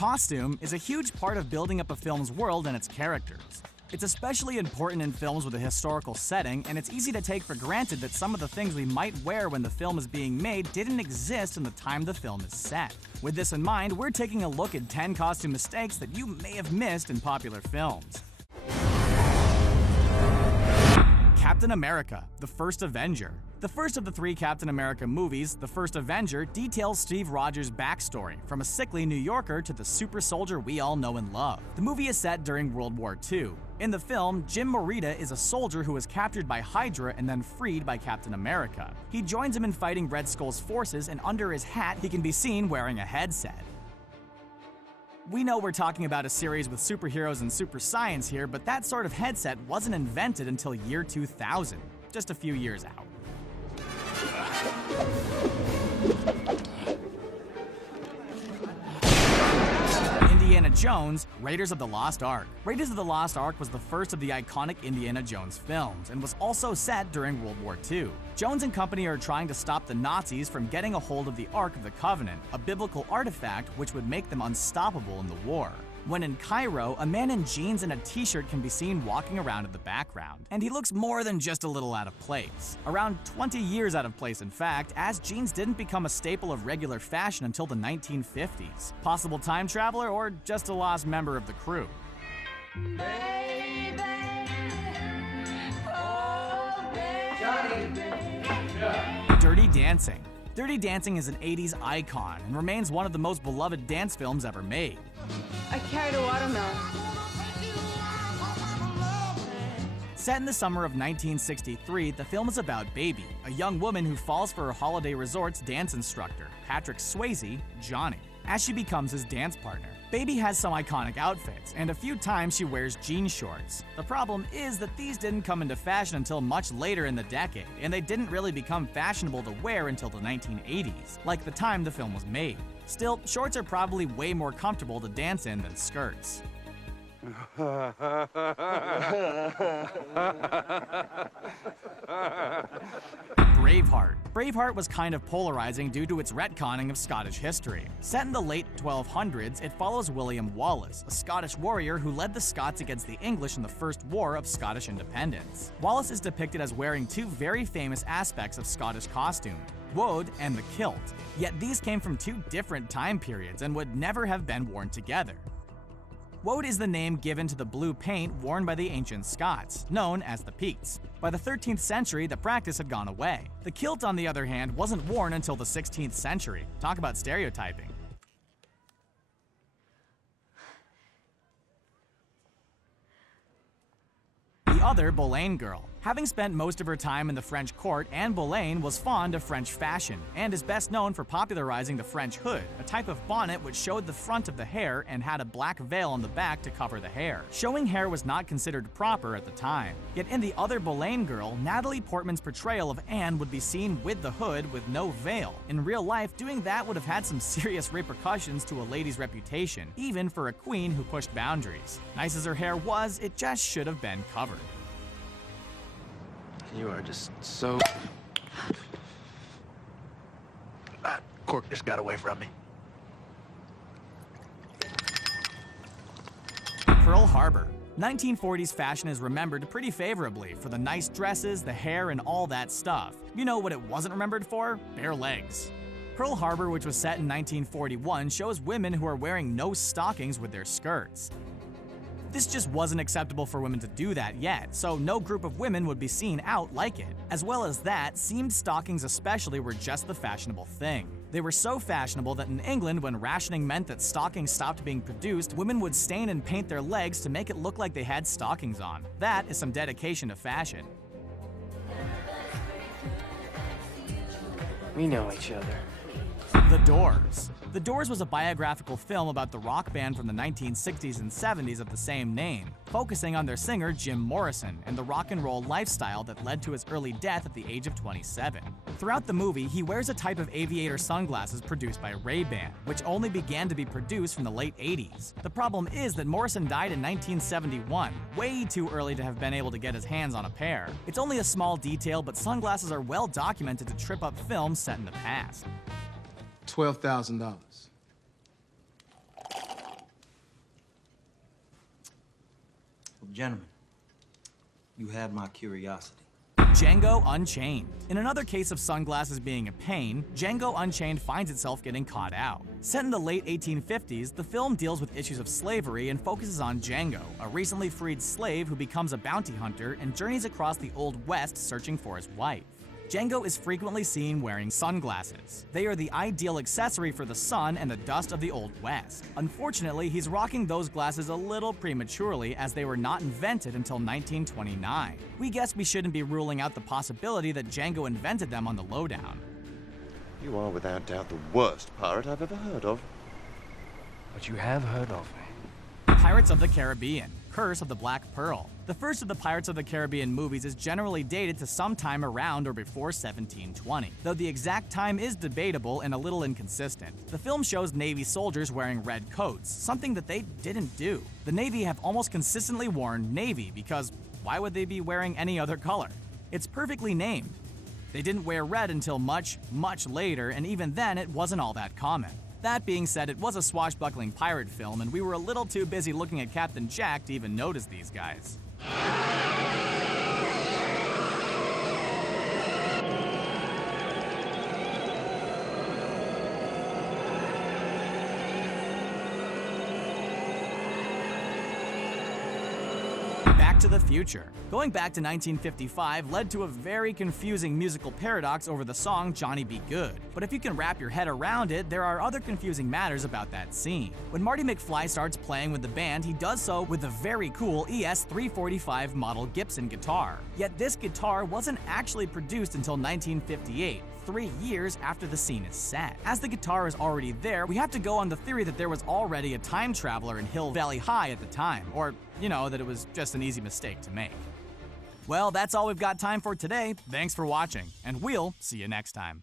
Costume is a huge part of building up a film's world and its characters. It's especially important in films with a historical setting, and it's easy to take for granted that some of the things we might wear when the film is being made didn't exist in the time the film is set. With this in mind, we're taking a look at 10 costume mistakes that you may have missed in popular films. Captain America, the First Avenger. The first of the 3 Captain America movies, The First Avenger, details Steve Rogers' backstory, from a sickly New Yorker to the super soldier we all know and love. The movie is set during World War II. In the film, Jim Morrison is a soldier who was captured by Hydra and then freed by Captain America. He joins him in fighting Red Skull's forces, and under his hat he can be seen wearing a headset. We know we're talking about a series with superheroes and super science here, but that sort of headset wasn't invented until year 2000, just a few years out. Indiana Jones, Raiders of the Lost Ark. Raiders of the Lost Ark was the first of the iconic Indiana Jones films and was also set during World War II. Jones and company are trying to stop the Nazis from getting a hold of the Ark of the Covenant, a biblical artifact which would make them unstoppable in the war. When in Cairo, a man in jeans and a t-shirt can be seen walking around in the background, and he looks more than just a little out of place. Around 20 years out of place, in fact, as jeans didn't become a staple of regular fashion until the 1950s. Possible time traveler or just a lost member of the crew? Baby, oh baby. Dirty Dancing. Dirty Dancing is an 80s icon and remains one of the most beloved dance films ever made. I carried a watermelon. Set in the summer of 1963, the film is about Baby, a young woman who falls for her holiday resort's dance instructor, Patrick Swayze, Johnny, as she becomes his dance partner. Baby has some iconic outfits, and a few times she wears jean shorts. The problem is that these didn't come into fashion until much later in the decade, and they didn't really become fashionable to wear until the 1980s, like the time the film was made. Still, shorts are probably way more comfortable to dance in than skirts. Braveheart. Braveheart was kind of polarizing due to its retconning of Scottish history. Set in the late 1200s, it follows William Wallace, a Scottish warrior who led the Scots against the English in the First War of Scottish Independence. Wallace is depicted as wearing 2 very famous aspects of Scottish costume, woad and the kilt, yet these came from 2 different time periods and would never have been worn together. Woad is the name given to the blue paint worn by the ancient Scots, known as the peats. By the 13th century, the practice had gone away. The kilt, on the other hand, wasn't worn until the 16th century. Talk about stereotyping. The other, Boleyn girl. Having spent most of her time in the French court, Anne Boleyn was fond of French fashion and is best known for popularizing the French hood, a type of bonnet which showed the front of the hair and had a black veil on the back to cover the hair. Showing hair was not considered proper at the time. Yet in The Other Boleyn Girl, Natalie Portman's portrayal of Anne would be seen with the hood with no veil. In real life, doing that would have had some serious repercussions to a lady's reputation, even for a queen who pushed boundaries. Nice as her hair was, it just should have been covered. You are just so... Cork just got away from me. Pearl Harbour. 1940s fashion is remembered pretty favorably for the nice dresses, the hair, and all that stuff. You know what it wasn't remembered for? Bare legs. Pearl Harbour, which was set in 1941, shows women who are wearing no stockings with their skirts. This just wasn't acceptable for women to do that yet, so no group of women would be seen out like it. As well as that, seamed stockings especially were just the fashionable thing. They were so fashionable that in England, when rationing meant that stockings stopped being produced, women would stain and paint their legs to make it look like they had stockings on. That is some dedication to fashion. We know each other. The Doors. The Doors was a biographical film about the rock band from the 1960s and 70s of the same name, focusing on their singer Jim Morrison and the rock and roll lifestyle that led to his early death at the age of 27. Throughout the movie, he wears a type of aviator sunglasses produced by Ray-Ban, which only began to be produced from the late 80s. The problem is that Morrison died in 1971, way too early to have been able to get his hands on a pair. It's only a small detail, but sunglasses are well documented to trip up films set in the past. $12,000. Gentlemen, you have my curiosity. Django Unchained. In another case of sunglasses being a pain, Django Unchained finds itself getting caught out. Set in the late 1850s, the film deals with issues of slavery and focuses on Django, a recently freed slave who becomes a bounty hunter and journeys across the Old West searching for his wife. Django is frequently seen wearing sunglasses. They are the ideal accessory for the sun and the dust of the Old West. Unfortunately, he's rocking those glasses a little prematurely as they were not invented until 1929. We guess we shouldn't be ruling out the possibility that Django invented them on the lowdown. You are without doubt the worst pirate I've ever heard of. But you have heard of me. Pirates of the Caribbean, Curse of the Black Pearl. The first of the Pirates of the Caribbean movies is generally dated to sometime around or before 1720, though the exact time is debatable and a little inconsistent. The film shows Navy soldiers wearing red coats, something that they didn't do. The Navy have almost consistently worn navy because why would they be wearing any other color? It's perfectly named. They didn't wear red until much, much later, and even then it wasn't all that common. That being said, it was a swashbuckling pirate film, and we were a little too busy looking at Captain Jack to even notice these guys. Back to the Future. Going back to 1955 led to a very confusing musical paradox over the song Johnny Be Good. But if you can wrap your head around it, there are other confusing matters about that scene. When Marty McFly starts playing with the band, he does so with a very cool ES-345 model Gibson guitar. Yet this guitar wasn't actually produced until 1958. 3 years after the scene is set. As the guitar is already there, we have to go on the theory that there was already a time traveler in Hill Valley High at the time, or, that it was just an easy mistake to make. Well, that's all we've got time for today. Thanks for watching, and we'll see you next time.